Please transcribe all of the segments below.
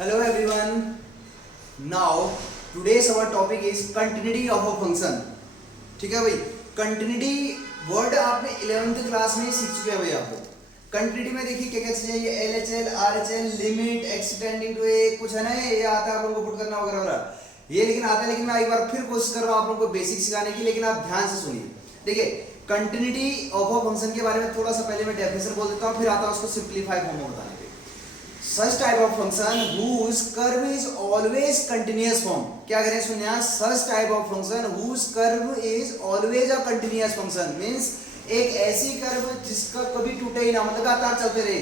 Hello everyone. Now today's our topic is continuity of a function. ठीक है भाई, continuity word आपने 11th class में सीख चुके हैं भाई आप लोग। कंटिन्यूटी में देखिए क्या क्या चीजें, ये LHL, RHL, limit, extending to a, कुछ है ना, ये आता है आप लोगों को पुट करना वगैरह वगैरह, ये लेकिन आता है। लेकिन मैं एक बार फिर कोशिश कर रहा हूँ आप लोगों को बेसिक सिखाने की, लेकिन आप ध्यान से सुनिए। देखिए कंटिन्यूटी ऑफ अ फंक्शन के बारे में थोड़ा सा पहले मैं डेफिनेशन बोल देता हूँ, फिर आता है उसको सिंप्लीफाई फॉर्म में बताने के। Such type of function whose curve is always continuous form. क्या करें सुनिए, such type of function whose curve is always a continuous function means एक ऐसी कर्व जिसका कभी टूटे ही ना, मतलब लगातार चलते रहे,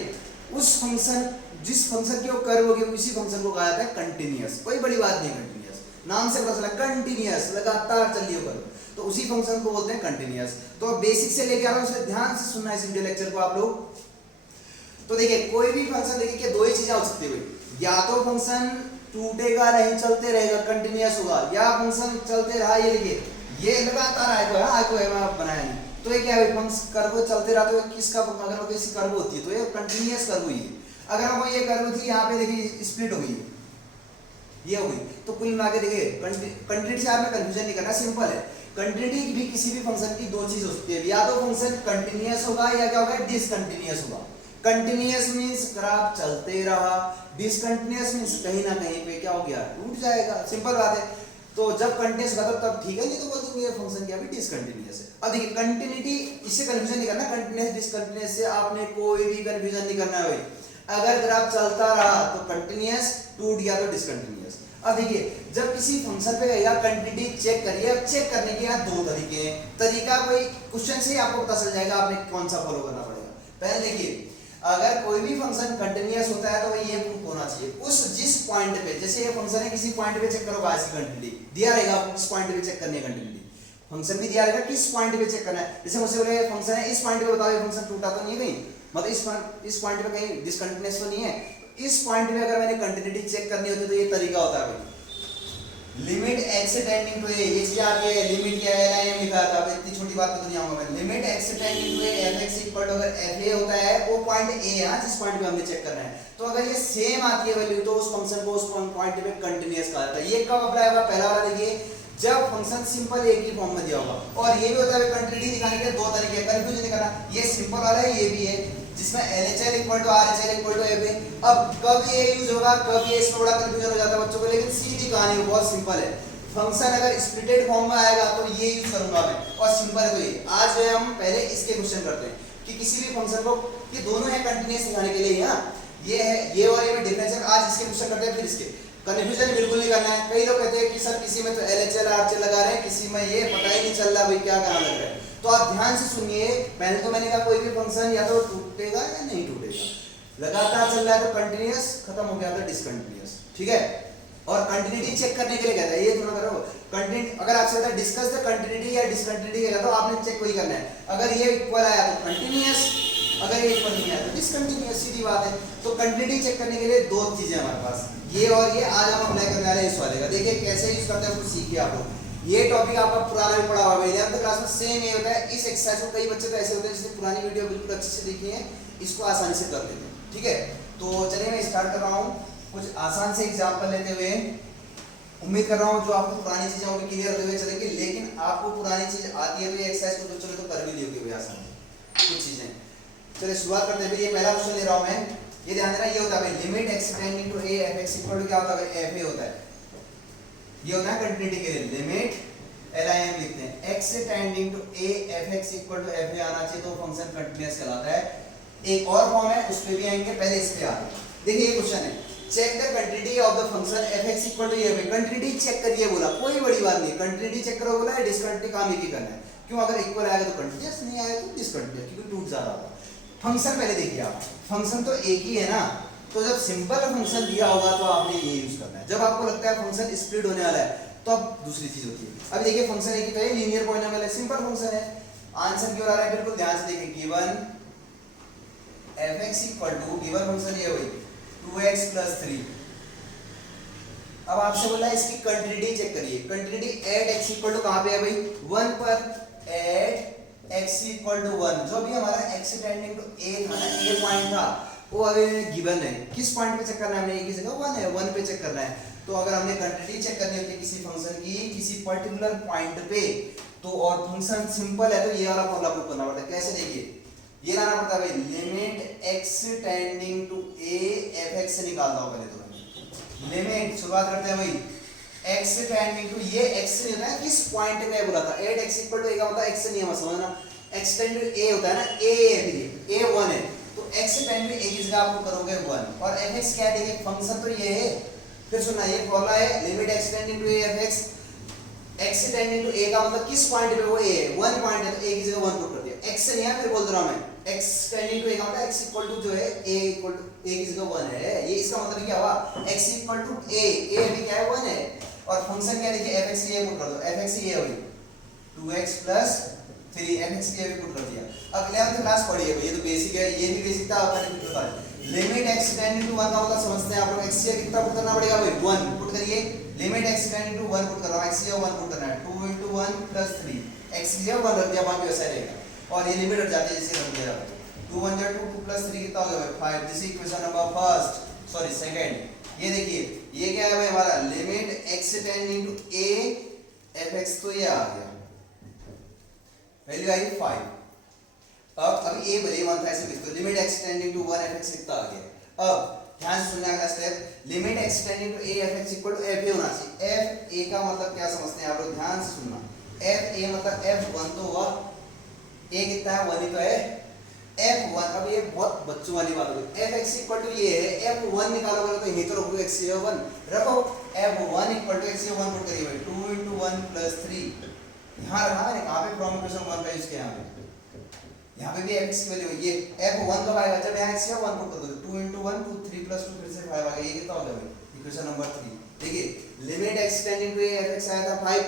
उस फंक्शन, जिस फंक्शन की वो कर्व होगी उसी फंक्शन को कहा जाता है कंटिन्यूअस। कोई बड़ी बात नहीं, कंटिन्यूअस नाम से पता चला, कंटिन्यूअस लगातार चल रही हो कर्व, तो उसी फंक्शन को बोलते हैं कंटिन्यूअस। तो बेसिक से लेके आ रहा हूँ, इसलिए ध्यान से सुनना है इस वीडियो लेक्चर को आप लोग। तो देखिए कोई भी फंक्शन, देखिए कि दो ही चीजें हो सकती है भाई, या तो फंक्शन टूटेगा नहीं, चलते रहेगा, कंटिन्यूअस होगा, या फंक्शन चलते रहा, ये देखिए ये लगातार आएगा बनाया नहीं, तो ये क्या है, फंक्शन कर्व चलते रहा, तो किसका, अगर कोई ऐसी कर्व होती है तो ये कंटिन्यूअस कर्व हुई है। अगर हमको ये कर्व थी, यहाँ पे देखिए स्प्लिट हो गई, ये हो गई, तो कुल मिला के देखिए कंटिन्यूटी से आपने कंफ्यूजन नहीं करना, सिंपल है। कंटिन्यूटी भी किसी भी फंक्शन की दो चीज हो सकती है, या तो फंक्शन कंटिन्यूअस होगा या क्या होगा, डिसकंटिन्यूअस होगा। कंटिन्यूअस मींस ग्राफ चलते रहा, डिसकंटिन्यूअस मींस कहीं ना कहीं पे क्या हो गया, टूट जाएगा, सिंपल बात है। तो जब कंटिन्यूअस होगा तब ठीक है, नहीं तो बोल देंगे ये फंक्शन क्या भी डिसकंटिन्यूअस है। अब देखिए कंटिन्यूटी, इससे कंफ्यूजन नहीं करना, कंटिन्यूअस डिसकंटिन्यूअस से आपने कोई भी कंफ्यूजन नहीं करना है भाई। अगर ग्राफ चलता रहा तो कंटिन्यूअस, टूट गया तो डिसकंटिन्यूअस। अब देखिए जब किसी फंक्शन पे या कंटिन्यूटी चेक करिए, अब चेक करने के यहाँ दो तरीके हैं। तरीका कोई क्वेश्चन से ही आपको पता चल जाएगा आपने कौन सा फॉलो करना पड़ेगा। पहले देखिए, अगर कोई भी फंक्शन कंटिन्यूअस होता है तो ये प्रूफ होना चाहिए उस जिस पॉइंट पे, जैसे ये फंक्शन है, किसी पॉइंट पे चेक करो इसकी कंटिन्यूटी दिया रहेगा आपको, किस पॉइंट पे चेक करनी है कंटिन्यूटी, फंक्शन भी दिया रहेगा किस पॉइंट पे चेक करना है। जैसे मुझसे बोले फंक्शन है इस पॉइंट पे बताओ ये फंक्शन टूटा तो नहीं है कहीं, मतलब इस पॉइंट पे कहीं डिसकंटिन्यूअस तो नहीं है। इस पॉइंट पे अगर मैंने कंटिन्यूटी चेक करनी होती है तो ये तरीका होता है भाई, लिमिट एक्स टेंडिंग टू ए, ये चीज आ रही है, लिमिट क्या है, LIM लिखा था, अब इतनी छोटी बात तो नहीं आऊंगा मैं। Limit x tending to a fx equal to, अगर fa होता है वो पॉइंट a है, जिस पॉइंट पे हमने चेक करना है, तो अगर ये सेम आती है वैल्यू तो उस फंक्शन को उस पॉइंट पे कंटीन्यूअस कहा जाता है। ये कब अप्लाई होगा, पहला वाला देखिए, जब फंक्शन सिंपल एक ही फॉर्म में दिया होगा। और ये भी होता है कंटिन्यूटी दिखाने के दो तरीके, कंफ्यूजन नहीं करना, ये सिंपल वाला है, ये भी है, जिसमें LHL equal to RHL equal to FA। अब कब ये यूज होगा, कब ये, इसमें बड़ा कंफ्यूजन हो जाता है बच्चों को, लेकिन सीधी कहानी बहुत सिंपल है। फंक्शन अगर स्प्लिटेड फॉर्म में आएगा तो ये यूज करूंगा मैं, और सिंपल है। तो ये आज जो है हम पहले इसके क्वेश्चन करते हैं कि किसी भी फंक्शन को, ये दोनों है कंटीन्यूअस दिखाने के लिए, हां ये है, ये और ये में डिफरेंस है। आज इसके क्वेश्चन करते हैं, फिर इसके। कंफ्यूजन बिल्कुल नहीं करना है। कई लोग कहते हैं कि सर किसी में तो LHL RHL लगा रहे हैं, किसी में ये पता ही नहीं चल रहा भाई क्या कहां लग रहा है। तो आप ध्यान से सुनिए, पहले तो मैंने कहा कोई भी फंक्शन या तो टूटेगा या नहीं टूटेगा, लगातार चल रहा है तो कंटीन्यूअस, खत्म हो गया तो डिसकंटीन्यूअस, ठीक है। और कंटिन्यूटी चेक करने के लिए कहता है, ये थोड़ा करो कंटिन्यूटी, अगर आपसे कहता है डिस्कस द कंटिन्यूटी या डिसकंटिन्यूटी कहेगा तो आपने चेक वही करना है। अगर ये इक्वल आया तो कंटीन्यूअस, अगर ये इक्वल नहीं आया तो डिसकंटिन्यूअस, सीधी बात है। तो कंटिन्यूटी चेक करने के लिए दो चीजें हमारे पास, ये और ये। आज हम अप्लाई करने वाले हैं इस वाले का, देखिए कैसे यूज करते हैं उसको सीखिए आप लोग। ये टॉपिक आपका पुराना भी पढ़ा होगा 11th क्लास में, सेम ये होता है। इस एक्सरसाइज को कई बच्चे तो ऐसे होते हैं जिसने पुरानी वीडियो बिल्कुल अच्छे से देखी है, इसको आसानी से कर लेते हैं, ठीक है। तो चलिए मैं स्टार्ट कर रहा हूँ कुछ आसान से एग्जाम्पल लेते हुए। उम्मीद कर रहा हूँ जो आपको पुरानी चीजें होंगी क्लियर होते हुए चलेंगे, लेकिन आपको पुरानी चीज आती है तो ये एक्सरसाइज को तो चलो तो कर भी लियोगे भैया आसान कुछ चीजें। चलिए शुरुआत करते हैं। ये पहला क्वेश्चन ले रहा हूँ मैं, ये ध्यान देना, ये होता है limit x tending to a fx equal to क्या होता है, fa होता है। ये होता है कंटिन्यूटी के लिए, लिमिट LIM लिखते हैं, x tending to a fx equal to fa आना चाहिए तो फंक्शन कंटीन्यूअस कहलाता है। एक और फॉर्म है उस पे भी आएंगे, पहले इस पे आते हैं। देखिए ये क्वेश्चन है, check the continuity of the function fx equal to ये, कंटिन्यूटी चेक करिए बोला, कोई बड़ी बात नहीं, कंटिन्यूटी चेक करो बोला है, डिसकंटिन्यूटी काम ही करना है। क्यों, अगर इक्वल आएगा तो कंटीन्यूअस, नहीं आएगा तो डिसकंटिन्यूअस, क्योंकि टूट जा रहा होगा। फंक्शन पहले देखिए आप, फंक्शन तो एक ही है ना, तो जब सिंपल फंक्शन दिया होगा तो आपने ये यूज करना है। जब आपको लगता है फंक्शन स्प्लिट होने वाला है तो अब दूसरी चीज होती है। अब देखिए फंक्शन एक ही तो है, लीनियर पॉलिनोमियल है, सिंपल फंक्शन है। आंसर क्यों आ रहा है, बिल्कुल ध्यान से देखिए, given fx equal to, given function ये वही 2x + 3। अब आपसे बोला है इसकी कंटिन्यूटी चेक करिए, continuity at x equal to कहां पे है भाई, 1 पर। एट x इक्वल टू 1, जो भी हमारा x टेंडिंग टू a था ना, a पॉइंट था, वो अभी गिवन है, किस पॉइंट पे चेक करना है हमने, एक ही जगह 1 है, 1 पे चेक करना है। तो अगर हमने कंटिन्यूटी चेक करनी होती है किसी फंक्शन की किसी पर्टिकुलर पॉइंट पे, तो और फंक्शन सिंपल है तो ये वाला फॉर्मूला अप्लाई करना पड़ता है। कैसे, देखिए ये लाना पड़ता है भाई, limit x tending to a f(x) से निकालता हूं पहले तो लिमिट, शुरुआत करते हैं भाई, x टेंडिंग टू, ये x से होता है किस पॉइंट पे बोला था, at x equal to a का मतलब x से नहीं है, समझना, x टेंडिंग टू a होता है ना, a है, a 1 है, तो x टेंडिंग टू a की जगह आप करोगे 1, और f(x) क्या है, देखिए फंक्शन तो ये है। फिर सुनना, ये फॉर्मूला है limit x tending to a f(x), x tending to a का मतलब किस पॉइंट पे, वो a है, 1 पॉइंट है तो a की जगह 1 पुट कर दिया, x से नहीं है, फिर बोल रहा हूं मैं x टेंडिंग टू a का मतलब x इक्वल टू जो है a इक्वल टू a की जगह 1 है, ये इसका मतलब क्या हुआ, x इक्वल टू a अभी क्या है 1 है, और फंक्शन क्या देखिए f(x) ये पुट कर दो, f(x) ये हुई 2x + 3, f(x) ये भी पुट कर दिया। अब 11th क्लास पढ़िए भाई, ये तो बेसिक है, ये भी बेसिक था, अपन ने बता दिया। लिमिट x टेंडिंग टू 1 का मतलब समझते हैं आप लोग, x से कितना पुट करना पड़ेगा भाई, 1 पुट करिए, limit x tending to 1 put कर रहा हूं, x से 1 पुट करना है, 2 * 1 + 3, x की जगह 1 रख दिया, बाकी वैसा रहेगा, और ये लिमिट हट जाती है जैसे रख दिया, 2 * 1 = 2, 2 + 3 कितना हो गया भाई 5, this is equation number first, sorry second. ये देखिए ये क्या है भाई हमारा, limit x tending to a f(x), तो ये आ गया, वैल्यू आई 5। अब अभी a भले 1 था, ऐसे लिख दो, limit x tending to 1 f(x) कितना आ गया। अब ध्यान से सुनना, अगला step, limit x tending to a f(x) equal to f a होना चाहिए। f a का मतलब क्या समझते हैं आप लोग, ध्यान से सुनना, f a मतलब f1 तो हुआ, a कितना है 1 ही तो है, f1, अब ये बहुत बच्चों वाली बात हो गई, f(x) इक्वल टू ये है, f1 निकालोगे तो यहीं तो रखोगे, x से 1 रखो, f1 इक्वल टू x से 1 पुट करिए भाई, 2 * 1 + 3, यहां रखा है, कहां पे फ्रॉम इक्वेशन 1 का यूज किया है, यहाँ पे भी x की वैल्यू ये f1 कब आएगा, जब यहाँ x से 1 पुट कर दो, 2 * 1 2 3 + 2 फिर से 5 आ गया, ये कितना हो गया भाई, इक्वेशन नंबर 3। देखिए limit x tending to a f(x) आया था 5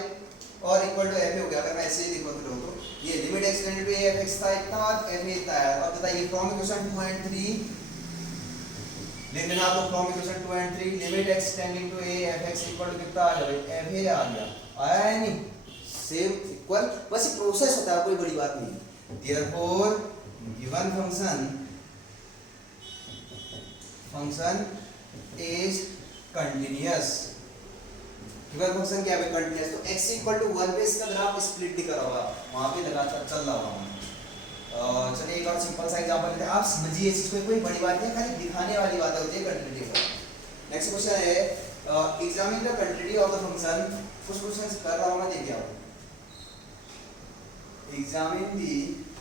और इक्वल टू f हो गया, अगर मैं ऐसे ही लिखूं तो ये limit x tending to a f(x) था इतना और f इतना आया। अब बताइए फ्रॉम इक्वेशन 2 और 3 लिख लेना आप लोग, फ्रॉम इक्वेशन 2 और 3 limit x tending to a f(x) equal to कितना आ गया भाई, f आ गया, आया है नहीं, सेम इक्वल, बस ये प्रोसेस होता है, कोई बड़ी बात नहीं है। Therefore, given function is continuous, given function क्या है continuous, तो x इक्वल टू 1 पे इसका ग्राफ स्प्लिट दिखा रहा होगा, वहां पे लगातार चल रहा होगा। चलिए एक और सिंपल सा एग्जांपल लेते हैं, आप समझिए इस चीज को, कोई बड़ी बात नहीं है, खाली दिखाने वाली बात होती है कंटिन्यूटी का। नेक्स्ट क्वेश्चन है examine the continuity of the function, कुछ क्वेश्चन कर रहा हूं मैं, देखिए आप एग्जामिन दी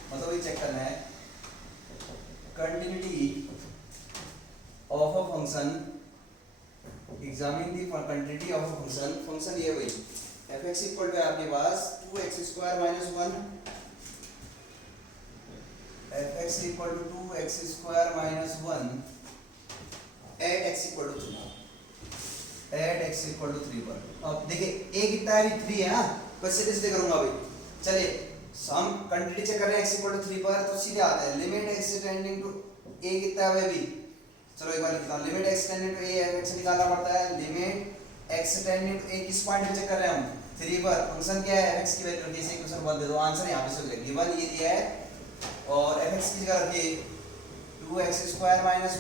मतलब ये चेक करना है continuity of a function, examine the continuity of a function, function ये वही f(x) इक्वल टू आपके पास 2x² - 1, f(x) equal to 2x² - 1 at x equal to 3, at x equal to 3 पर। अब देखिए a कितना है, अभी 3 है, हाँ बस सीधे सीधे करूंगा भाई, चलिए हम कंटिन्यूटी चेक कर रहे हैं x इक्वल टू 3 पर, तो सीधे आता है limit x tending to a कितना है अभी, चलो एक बार लिखता हूं, limit x tending to a f(x) निकालना पड़ता है, limit x tending to a किस पॉइंट पे चेक कर रहे हैं हम, 3 पर, फंक्शन क्या है f(x) की वैल्यू रखिए, इसे इक्वेशन 1 दे दो, आंसर यहां पे से हो जाएगा, गिवन ये दिया है और f(x) की जगह रखिए 2x² -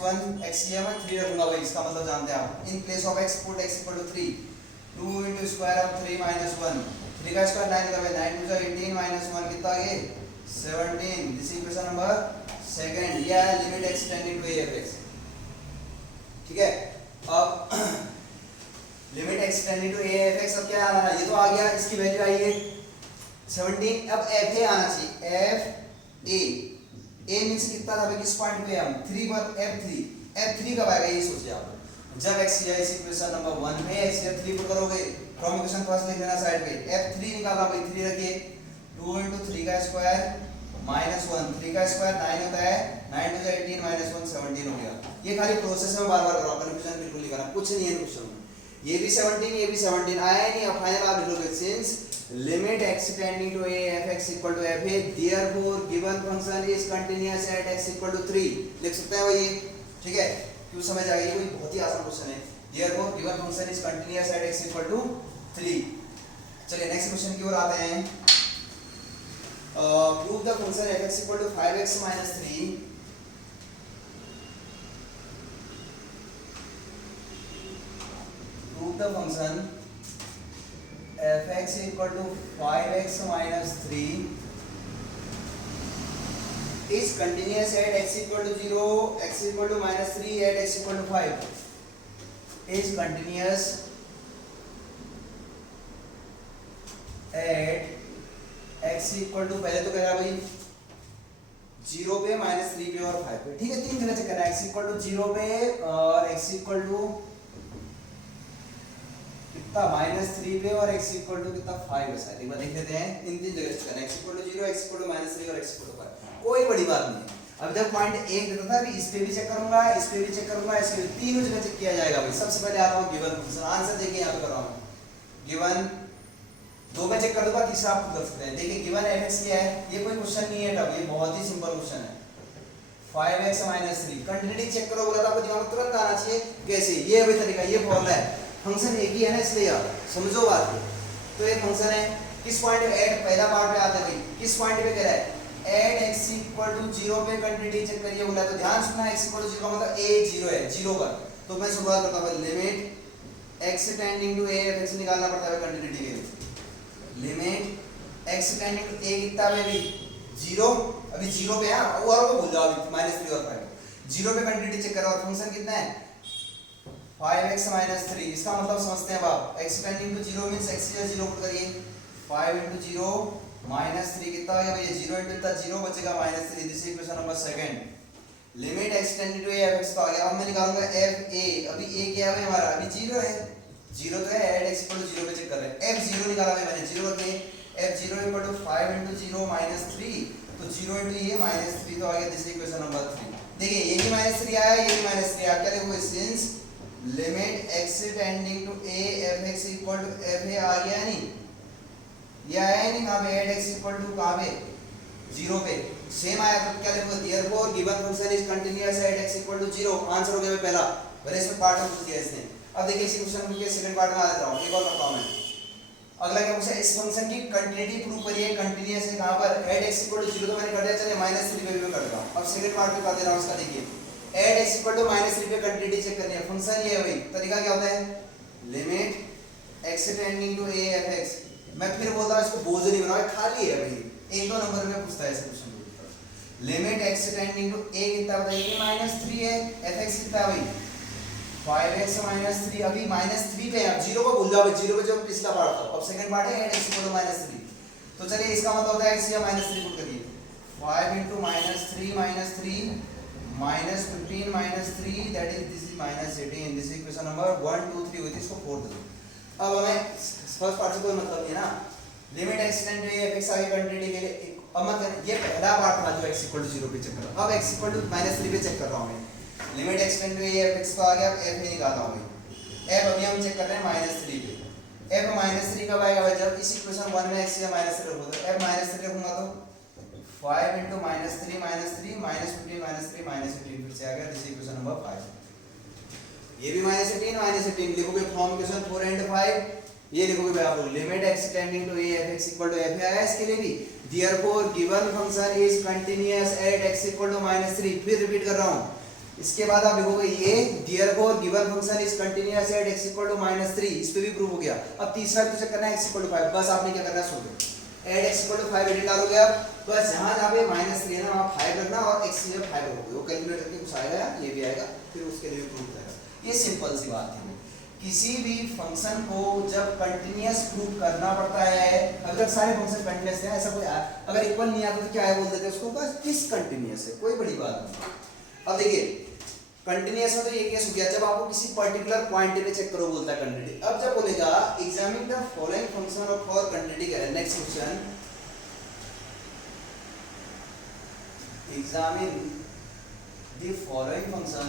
1, x की जगह 3 रखूंगा भाई, इसका मतलब जानते हैं आप, in place of x put x equal to 3, 2 * square of 3 - 1, 3 का स्क्वायर 9 का, 9 * 18 - 1 कितना आ गया 17, दिस इक्वेशन नंबर सेकंड, ये है limit x tending to a f(x), ठीक है। अब limit x tending to a f(x) अब क्या आना है, ये तो आ गया, इसकी वैल्यू आई है 17, अब f a आना चाहिए, f a मींस कितना था भाई, किस पॉइंट पे हम 3 पर, f3 कब आएगा ये सोचिए आप, जब x या इस इक्वेशन नंबर 1 में x या 3 पुट करोगे, फ्रॉम इक्वेशन फर्स्ट लिख लेना साइड पे, f3 निकालना भाई, 3 रखिए, 2 * 3 का स्क्वायर -1, 3 का स्क्वायर 9 होता है, 9 * 18 - 1 17 हो गया। ये खाली प्रोसेस में बार-बार करो, कंफ्यूजन बिल्कुल नहीं करना, कुछ नहीं है क्वेश्चन में, ये भी 17 ये भी 17 आया नहीं, अब फाइनल आप लिखोगे since limit x tending to a f(x) equal to f a, therefore given function is continuous at x equal to 3, लिख सकते हैं भाई, ठीक है, क्यों समझ आ गई, ये कोई बहुत ही आसान क्वेश्चन है, therefore given function is continuous at x equal to 3। चलिए नेक्स्ट क्वेश्चन की ओर आते हैं, prove the function f(x) equal to 5x - 3 the function fx equal to 5x minus 3 is continuous at x equal to 0, x equal to minus 3 at x equal to 5 is continuous at x equal to, पहले तो कह रहा भाई 0 पे, -3 पे और 5 पे, ठीक है। तीन जगह चेक करना है, x equal to 0 पे और x equal to कितना -3 पे और x equal to कितना 5 है शायद, एक बार देख लेते हैं। इन तीन जगह चेक करना है, x equal to 0, x equal to -3 और x equal to 5, कोई बड़ी बात नहीं है। अब जब पॉइंट 1 देता था, अभी इस पे भी चेक करूंगा, इस पे भी चेक करूंगा, इस पे तीनों जगह चेक किया जाएगा भाई। सबसे पहले आता हूं गिवन फंक्शन, आंसर देखिए यहां पे कर रहा हूं गिवन, दो में चेक कर दूंगा, तीसरा आप कर सकते हैं। देखिए गिवन fx क्या है, ये कोई क्वेश्चन नहीं है तब, ये बहुत ही सिंपल क्वेश्चन है। 5x - 3 कंटिन्यूटी चेक करो बोला था, आपको दिमाग में तुरंत आना चाहिए कैसे, ये वही तरीका, ये फॉर्मूला है। फंक्शन एक ही है ना, इसलिए यार समझो बात को। तो एक फंक्शन है, किस पॉइंट पे ऐड, पहला पार्ट पे आता है भाई, किस पॉइंट पे कह रहा है ऐड x इक्वल टू 0 पे कंटिन्यूटी चेक करिए बोला। तो ध्यान सुनना, x इक्वल टू 0 का मतलब a 0 है, 0 पर। तो मैं शुरुआत करता हूं, limit x tending to a, fx निकालना पड़ता है कंटिन्यूटी के लिए। Limit x tending to a कितना है अभी 0, अभी 0 पे है, और को भूल जाओ अभी -3 और 5 0 पे कंटिन्यूटी चेक करो। और फंक्शन कितना है 5x - 3, इसका मतलब समझते हैं आप, x tending to 0 means x या 0 पुट करिए, 5 * 0 -3 कितना हो गया भैया, 0 * इतना 0 बचेगा -3, this is equation number second. Limit x tending to a fx तो आ गया। अब मैं निकालूंगा f a, अभी a क्या है हमारा, अभी 0 है, 0 तो है, ऐड x = 0 पे चेक कर रहे हैं। f 0 निकाला है मैंने, 0 रखे, f 0 = 5 * 0 -3, तो 0 * ये -3 तो आ गया, दिस इज इक्वेशन नंबर 3। देखिए ये भी -3 आया, ये भी -3 आया, क्या लिखोगे, since limit x tending to a fx = f a आ गया नहीं, ये आया नहीं, कहां पे ऐड x = कहां पे 0 पे, सेम आया। तो क्या लिखोगे, therefore given function is continuous at x = 0, answer हो गया पहला। भले इसमें पार्ट में पूछ दिया इसने। अब देखिए इसी क्वेश्चन के सेकंड पार्ट में आ जाता हूं, एक और करता हूं मैं। अगला क्या पूछा, इस फंक्शन की कंटीन्यूटी प्रूव करिए, कंटीन्यूअस है कहां पर, ऐड x = 0 तो मैंने कर दिया, चलिए -3 पे भी मैं कर रहा हूं। अब सेकंड पार्ट पे कर दे रहा हूं इसका, देखिए ऐड x = -3 पे कंटीन्यूटी चेक करनी है। फंक्शन ये है भाई, तरीका क्या होता है, limit x tending to a fx, मैं फिर बोलता हूं इसको बोझ नहीं बनाओ, खाली है भाई, एक दो नंबर में पूछता है इस क्वेश्चन को। Limit x tending to a कितना बताइए, -3 है, fx कितना है भाई 5x - 3, अभी -3 पे है, अब 0 को भूल जाओ, 0 पे जो पिछला पार्ट था। अब सेकंड पार्ट है ऐड x = -3, तो चलिए इसका मतलब होता है x या -3 पुट करिए, 5 * -3 -3 -15 -3, that is this is -18, this is equation number 1 2 3 हुई थी, इसको 4 दे दो। अब हमें फर्स्ट पार्ट से कोई मतलब नहीं है ना, limit x tend to a fx आगे कंटिन्यूटी के लिए। अब मतलब ये पहला पार्ट था जो x = 0 पे चेक कर रहा हूं, अब x = -3 पे चेक कर रहा हूं मैं। Limit x tend to a fx तो आ गया, अब f निकालता हूं मैं। f अभी हम चेक कर रहे हैं -3 पे, f -3 कब आएगा भाई, जब इस इक्वेशन 1 में x या -3 रखो, तो f -3 रखूंगा तो 5 * -3 -3 -15 -3 -18 फिर से आ गया, दिस इज इक्वेशन नंबर 5। ये भी -18 लिखोगे फ्रॉम इक्वेशन 4 एंड 5, ये लिखोगे भाई आप लोग, limit x tending to a fx = f आया इसके लिए भी। Therefore given function is continuous at x = -3, फिर रिपीट कर रहा हूं। इसके बाद आप लिखोगे ये therefore given function is continuous at x = -3, इस पे भी प्रूव हो गया। अब तीसरा भी तो चेक करना है, x = 5, बस आपने क्या करना है, सुन ऐड x = 5 एडिट डालोगे आप, बस जहां पे -3 है ना वहां 5 रखना और x में 5 रखोगे, वो कैलकुलेट करके कुछ आएगा, ये भी आएगा, फिर उसके लिए भी प्रूव करेगा। ये सिंपल सी बात है। किसी भी फंक्शन को जब कंटीन्यूअस प्रूव करना पड़ता है, अगर सारे फंक्शन कंटीन्यूअस हैं, ऐसा कोई अगर इक्वल नहीं आता तो क्या है बोल देते हैं उसको, बस डिसकंटीन्यूअस है, कोई बड़ी बात नहीं। अब देखिए कंटीन्यूअस में तो ये केस हो गया जब आपको किसी पर्टिकुलर पॉइंट पे चेक करो बोलता है कंटीन्यूटी। अब जब बोलेगा examine the following function of for continuity, कह रहा है next question, examine the following function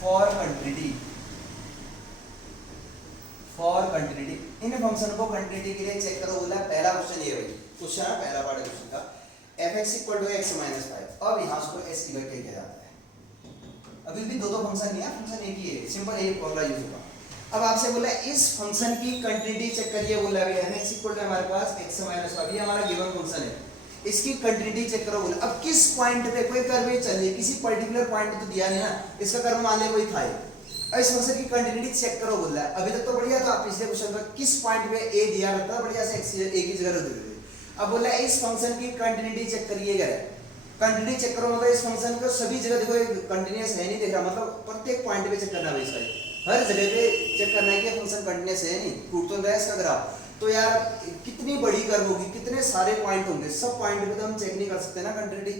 for continuity, for continuity, in function को कंटीन्यूटी के लिए चेक करो बोला। पहला क्वेश्चन ये भाई, क्वेश्चन है पहला पार्ट क्वेश्चन का, fx = x - 5। अब यहां से s की वैल्यू क्या जाता है, अभी भी दो फंक्शन नहीं है, फंक्शन एक ही है, सिंपल एक फॉर्मूला यूज होगा। अब आपसे बोला इस फंक्शन की कंटीन्यूटी चेक करिए बोला, fx = हमारे पास x - 5, ये हमारा गिवन फंक्शन है, इसकी कंटिन्यूटी चेक करो बोले। अब किस पॉइंट पे कोई कर्व चल रही है, किसी पर्टिकुलर पॉइंट तो दिया नहीं ना, इसका कर्व मान ले कोई था। अब इस फंक्शन की कंटिन्यूटी चेक करो बोल रहा है। अभी तक तो बढ़िया था, पिछले क्वेश्चन में किस पॉइंट पे ए दिया रहता है बढ़िया से एक ही जगह रख देते। अब बोला इस फंक्शन की कंटिन्यूटी चेक करिए, कंटिन्यूटी चेक करो मतलब इस फंक्शन को सभी जगह देखो कंटिन्यूअस है नहीं देख रहा, मतलब प्रत्येक पॉइंट पे चेक करना है भाई, हर जगह पे चेक करना है कि फंक्शन कंटिन्यूअस है नहीं, टूट तो रहा है इसका ग्राफ। तो यार कितनी बड़ी कर्व होगी, कितने सारे पॉइंट होंगे, सब पॉइंट पे तो हम चेक नहीं कर सकते ना कंटिन्यूटी।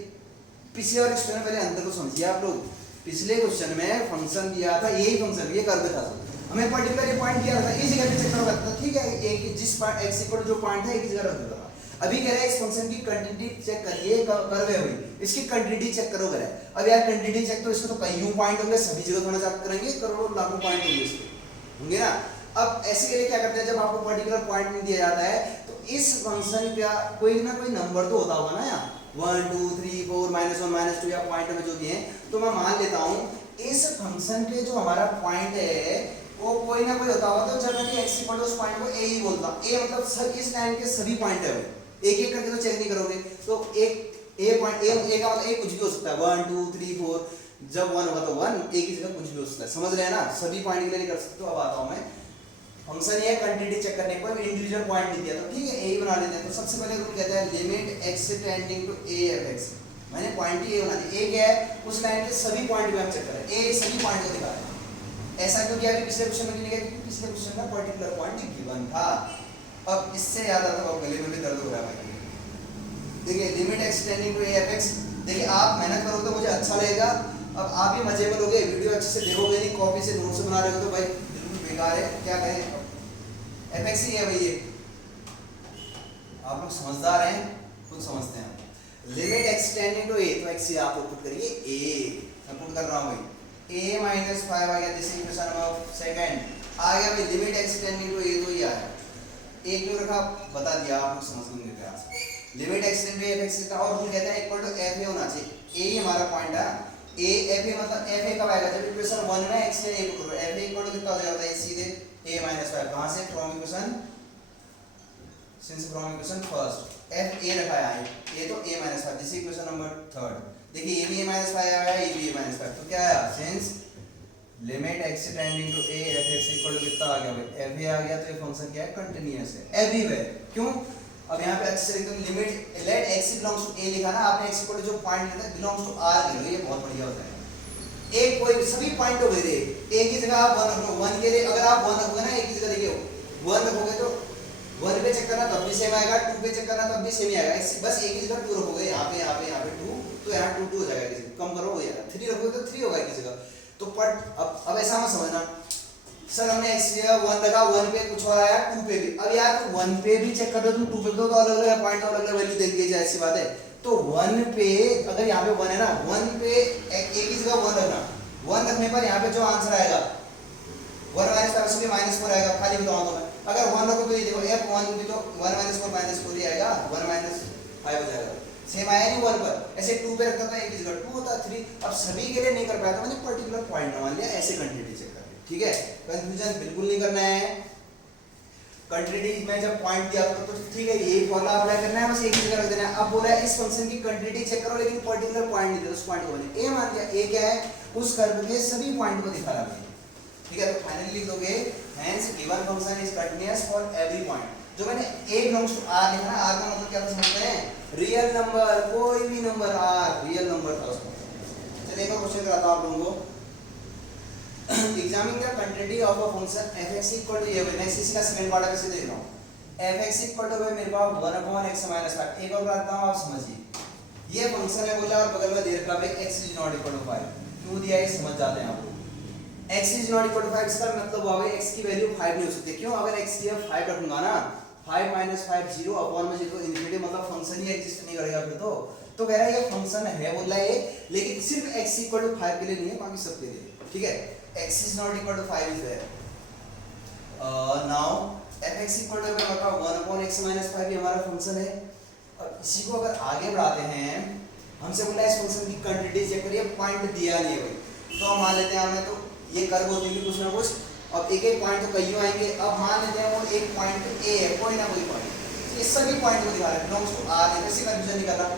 पिछले और क्वेश्चन में पहले अंतर को समझिए आप लोग। पिछले क्वेश्चन में फंक्शन दिया था, यही फंक्शन ये कर्व था, हमें पर्टिकुलर ये पॉइंट दिया था, इस जगह पे चेक करना था, ठीक है, एक जिस पॉइंट एक्स इक्वल जो पॉइंट था एक ही जगह रख देता था। अभी कह रहा है इस फंक्शन की कंटिन्यूटी चेक करिए, कर्व है भाई, इसकी कंटिन्यूटी चेक करो कह रहा है। अब यार कंटिन्यूटी चेक तो इसको तो कई पॉइंट होंगे, सभी जगह थोड़ा चेक करेंगे, करोड़ों लाखों पॉइंट होंगे इसके, होंगे ना। अब ऐसे के लिए क्या करते हैं, जब आपको पर्टिकुलर पॉइंट नहीं दिया जाता है तो इस फंक्शन का कोई ना कोई नंबर तो होता होगा ना यार, 1 2 3 4 -1 -2 या पॉइंट में जो भी है, तो मैं मान लेता हूं इस फंक्शन के जो हमारा पॉइंट है वो कोई ना कोई होता होगा। तो जब मैं एक्स इक्वल टू उस पॉइंट को ए ही बोलता, ए मतलब सब इस लाइन के सभी पॉइंट है, एक एक करके तो चेक नहीं करोगे। तो एक ए पॉइंट ए का मतलब ए कुछ भी हो सकता है, 1 2 3 4, जब 1 होगा तो 1, एक ही जगह कुछ भी हो सकता है, समझ रहे हैं ना, सभी पॉइंट के लिए कर सकते हो। अब आता हूं मैं फंक्शन ये कंटिन्यूटी चेक करने को इंडिविजुअल पॉइंट नहीं दिया तो ठीक है, ए ही बना लेते हैं। तो सबसे पहले रूल कहता है limit x tending to a f x, मैंने पॉइंट ही ए बना दिया। ए क्या है, उस लाइन के सभी पॉइंट पे हम चेक करें, ए सभी पॉइंट को दिखा रहा है। ऐसा क्यों किया, पिछले क्वेश्चन में क्यों, क्योंकि पिछले क्वेश्चन में पर्टिकुलर पॉइंट गिवन था। अब इससे याद आता है, गले में भी दर्द हो रहा है भाई। देखिए limit x tending to a f x, देखिए आप मेहनत करोगे तो मुझे अच्छा लगेगा। अब आप ही मजे में लोगे, वीडियो अच्छे से देखोगे नहीं, कॉपी से नोट से बना रहे हो तो भाई बिल्कुल बेकार है, क्या करें। एफ एक्स ही है भाई, ये आप लोग समझदार हैं, खुद समझते हैं। लिमिट एक्स टेंडिंग टू ए, तो एक्स ही आप लोग पुट करिए ए, मैं पुट कर रहा हूं भाई, a -5 आ गया, दिस इक्वेशन नंबर सेकंड आ गया भाई। लिमिट एक्स टेंडिंग टू ए तो ये आया, ए क्यों रखा बता दिया, आप लोग समझ लेंगे क्या। Limit x tending to A X का और रूल कहता है इक्वल टू एफ ए होना चाहिए, ए ही हमारा पॉइंट है, ए एफ ए मतलब एफ ए कब आएगा, जब इक्वेशन 1 में एक्स ने ए पुट करो, एफ ए इक्वल टू कितना हो जाता है सीधे a -5, कहां से, from equation, since from equation first f a रखा है, a तो a -5, this equation number third. देखिए a भी a -5 आया है, a भी a -5, तो क्या आया, since limit x tending to a f x equal to कितना आ गया भाई, f a आ गया, तो ये फंक्शन क्या है, कंटीन्यूअस है एवरीवेयर। क्यों, अब यहां पे अच्छे से एकदम limit let x belongs to a लिखा ना आपने, x इक्वल टू जो पॉइंट लेता है बिलोंग्स टू r लिखो, ये बहुत बढ़िया होता है। एक कोई सभी पॉइंट हो गए, एक ही जगह आप 1 रखो, 1 के लिए अगर आप 1 रखोगे ना, एक ही जगह देखिए 1 रखोगे तो 1 पे चेक करना तब भी सेम आएगा, 2 पे चेक करना तब भी सेम ही आएगा, बस एक ही जगह 2 रखोगे, यहाँ पे 2, तो यहाँ 2 हो जाएगा, किसी कम करो हो जाएगा, 3 रखोगे तो 3 होगा एक ही जगह। तो पट अब ऐसा मत समझना सर हमने x लिया 1 लगा, 1 पे कुछ और आया, 2 पे भी, अब यार 1 पे भी चेक कर दो तुम, 2 पे तो अलग अलग पॉइंट और अलग अलग वैल्यू देख लीजिए, ऐसी बात है। तो 1 पे अगर यहाँ पे 1 है ना, 1 पे एक ही जगह 1 रखना, 1 रखने पर यहाँ पे जो आंसर आएगा 1 -5 से -4 आएगा, खाली बताऊं तो मैं, अगर 1 रखो तो ये देखो f1 भी तो 1 -4 -4 ही आएगा, 1 -5 हो जाएगा, सेम आया नहीं 1 पर। ऐसे 2 पे रखता था एक ही जगह 2 होता 3, अब सभी के लिए नहीं कर पाया तो मैंने पर्टिकुलर पॉइंट मान लिया, ऐसे कंटिन्यूटी चेक कर, ठीक है, कंफ्यूजन बिल्कुल नहीं करना है। कंटिन्यूटी में जब पॉइंट दिया तो ठीक है, यही फॉर्मूला अप्लाई करना है, बस एक ही जगह रख देना है। अब बोला है इस फंक्शन की कंटिन्यूटी चेक करो, लेकिन पर्टिकुलर पॉइंट नहीं दिया, उस पॉइंट को मैंने a मान लिया, a क्या है, उस कर्व के सभी पॉइंट को दिखा रहा है, ठीक है। तो फाइनली लिख दोगे hence given function is continuous for every point. जो मैंने a बिलोंग्स टू r लिखा ना, r का मतलब क्या था समझते हैं, रियल नंबर, कोई भी नंबर r रियल नंबर था उसका। चलिए एक और क्वेश्चन कराता हूं आप लोगों को, examining the continuity of a function f(x) equal to ये नेक्स्ट इसका सेकंड पार्ट कैसे देख रहा हूं, f(x) इक्वल टू मेरे पास 1/x -5, एक और कराता हूं आप समझिए, ये फंक्शन है बोला और बगल में दे रखा है x is not equal to 5, क्यों दिया है समझ जाते हैं आप लोग। x is not equal to 5 इसका मतलब हुआ भाई x की वैल्यू 5 नहीं हो सकती, क्यों, अगर x की 5 रखूंगा ना, 5 - 5 0 अपॉन में 0 इनफिनिटी, मतलब फंक्शन ही एग्जिस्ट नहीं करेगा फिर तो कह रहा है ये फंक्शन है बोल रहा है ये, लेकिन सिर्फ x इक्वल टू 5 के लिए नहीं है, बाकी सब के लिए, ठीक है। x is not equal to 5 is there. Now f(x) equal to मैं बताऊं 1/x -5 ये हमारा फंक्शन है। अब इसी को अगर आगे बढ़ाते हैं, हमसे बोला इस फंक्शन की कंटिन्यूटी चेक करिए, पॉइंट दिया नहीं है भाई, तो हम मान लेते हैं हमें तो ये कर्व होती है कुछ ना कुछ, अब एक एक पॉइंट तो कई आएंगे, अब मान लेते हैं वो एक पॉइंट a है, कोई ना कोई पॉइंट, ये सभी पॉइंट को दिखा रहा है, बिलोंग्स टू आर, ऐसे कंफ्यूजन नहीं कर रहा।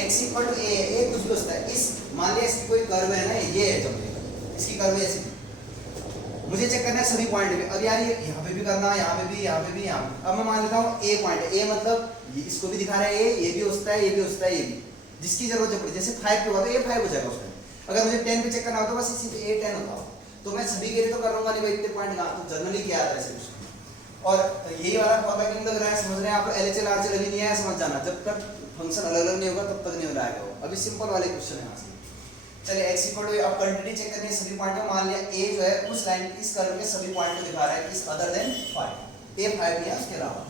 x इक्वल टू ए कुछ भी होता है, इस मान लिया इसकी कोई कर्व है ना, ये है जब इसकी कर्व ऐसी, मुझे चेक करना है सभी पॉइंट पे। अब यार ये यहाँ पे भी करना, यहाँ पे भी, यहाँ पे भी, यहाँ पे। अब मैं मान लेता हूँ ए पॉइंट है, ए मतलब ये इसको भी दिखा रहा है, ये भी होता है, ये भी होता है, ये भी, जिसकी जरूरत पड़े, जैसे 5 पे हुआ तो ये 5 हो जाएगा उसमें। अगर मुझे 10 पे चेक करना हो तो बस इसी पे ए 10 होता हो, तो मैं सभी के लिए तो कर लूंगा नहीं भाई, इतने पॉइंट कहाँ, तो जनरली क्या आता है ऐसे कुछ। और यही वाला फॉर्मूला क्यों लग रहा है, समझ रहे हैं आप, एलएचएल आरएचएल अभी नहीं आया, समझ जाना, जब तक फंक्शन अलग अलग नहीं होगा तब तक नहीं हो जाएगा वो। अभी सिंपल वाले क्वेश्चन है यहाँ से। चलिए x इक्वल टू, अब कंटिन्यूटी चेक करनी है सभी पॉइंट में। मान लिया a जो है उस लाइन इस कर्व के सभी पॉइंट को दिखा रहा है, इस अदर देन 5, a 5 नहीं है उसके अलावा।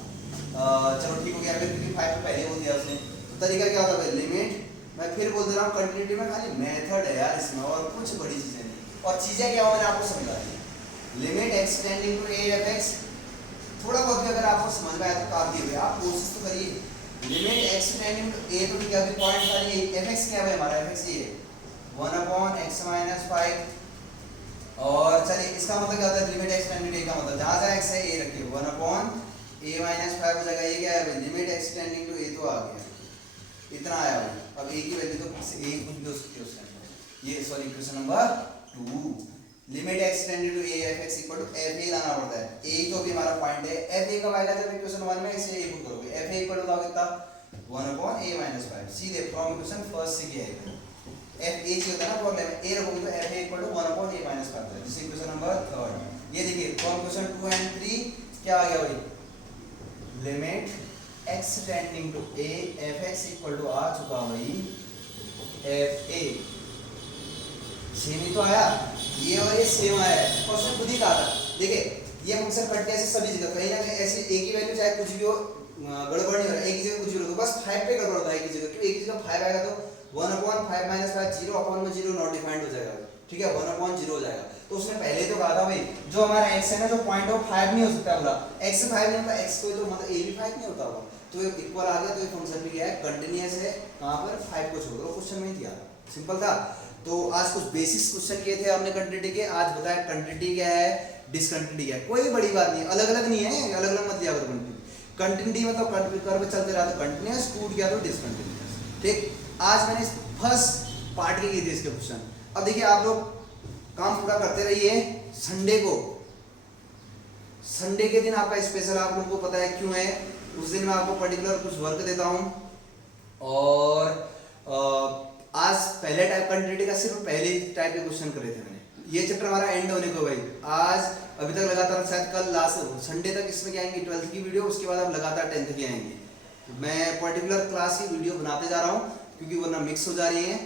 चलो ठीक हो गया, फिर क्योंकि 5 पे पहले बोल दिया उसने, तो तरीका क्या होता है, लिमिट, मैं फिर बोल दे रहा हूँ कंटिन्यूटी में खाली मेथड है यार इसमें, और कुछ बड़ी चीजें नहीं। और चीजें क्या हो मैंने आपको समझा दी, limit x tending to a fx, थोड़ा बहुत भी अगर आपको समझ में आया तो काफी है, आप कोशिश तो करिए। Limit x tending to a, तो क्या है पॉइंट खाली fx क्या है हमारा, fx ये 1/x - 5। और चलिए इसका मतलब क्या होता है, limit x tending to a का मतलब जहां जहां x है a रखिए, 1/a - 5 हो जाएगा। ये क्या है भाई, limit x tending to a तो आ गया, इतना आया भाई। अब a की वैल्यू तो a कुछ भी हो सकती है उसके अंदर। ये sorry question number 2, limit x tending to a fx equal to fa लाना पड़ता है। a जो भी हमारा पॉइंट है, fa कब आएगा, जब इक्वेशन 1 में इसे a पुट करोगे, fa इक्वल टू कितना 1/a - 5, सीधे फ्रॉम इक्वेशन फर्स्ट से किया है। f a होता है ना प्रॉब्लम में, a रखोगे तो fa इक्वल टू 1/a - 5 है, दिस इक्वेशन नंबर 3। ये देखिए फ्रॉम इक्वेशन 2 एंड 3 क्या आ गया भाई, limit x tending to a fx equal to आ चुका भाई fa, सेम ही तो आया, ये और ये सेम आया है, और उसने खुद ही कहा था। देखिए ये फंक्शन कट गया ऐसे सभी जगह, कहीं ना कहीं ऐसे a की वैल्यू चाहे कुछ भी हो, गड़बड़ नहीं हो रहा, एक ही जगह कुछ भी हो, तो बस 5 पे गड़बड़ होता है, एक ही जगह, क्यों एक ही जगह 5 आएगा तो 1/5 - 5 0/0 नॉट डिफाइंड हो जाएगा, ठीक है, 1/0 हो जाएगा। तो उसने पहले तो कहा था भाई जो हमारा x है ना, जो पॉइंट है वो 5 नहीं हो सकता बोला, x 5 नहीं होता, x को तो मतलब a भी 5 नहीं होता होगा, तो ये इक्वल आ गया, तो ये फंक्शन भी क्या है, कंटीन्यूअस है, कहां पर 5 को छोड़ दो, क्वेश्चन में ही दिया, सिंपल था। तो आज कुछ बेसिक्स क्वेश्चन किए थे हमने कंटिन्यूटी के, आज बताया कंटिन्यूटी क्या है, डिसकंटिन्यूटी क्या है, कोई बड़ी बात नहीं, अलग अलग नहीं है, अलग अलग मत लिया करो कंटिन्यूटी। कंटिन्यूटी मतलब कर्व चलते रहा तो कंटिन्यूअस, टूट गया तो डिसकंटिन्यूअस, ठीक। आज मैंने फर्स्ट पार्ट की थी इसके क्वेश्चन। अब देखिए आप लोग काम पूरा करते रहिए, संडे को, संडे के दिन आपका स्पेशल, आप लोगों को पता है क्यों है, उस दिन मैं आपको पर्टिकुलर कुछ वर्क देता हूं। और आज पहले टाइप कंटिन्यूटी का सिर्फ पहले टाइप के क्वेश्चन करे थे मैंने, ये चैप्टर हमारा एंड होने को भाई, आज अभी तक लगातार, शायद कल लास्ट संडे तक इसमें क्या आएंगे 12th की वीडियो, उसके बाद अब लगातार 10th की आएंगे। मैं पर्टिकुलर क्लास की वीडियो बनाते जा रहा हूँ क्योंकि वरना मिक्स हो जा रही है।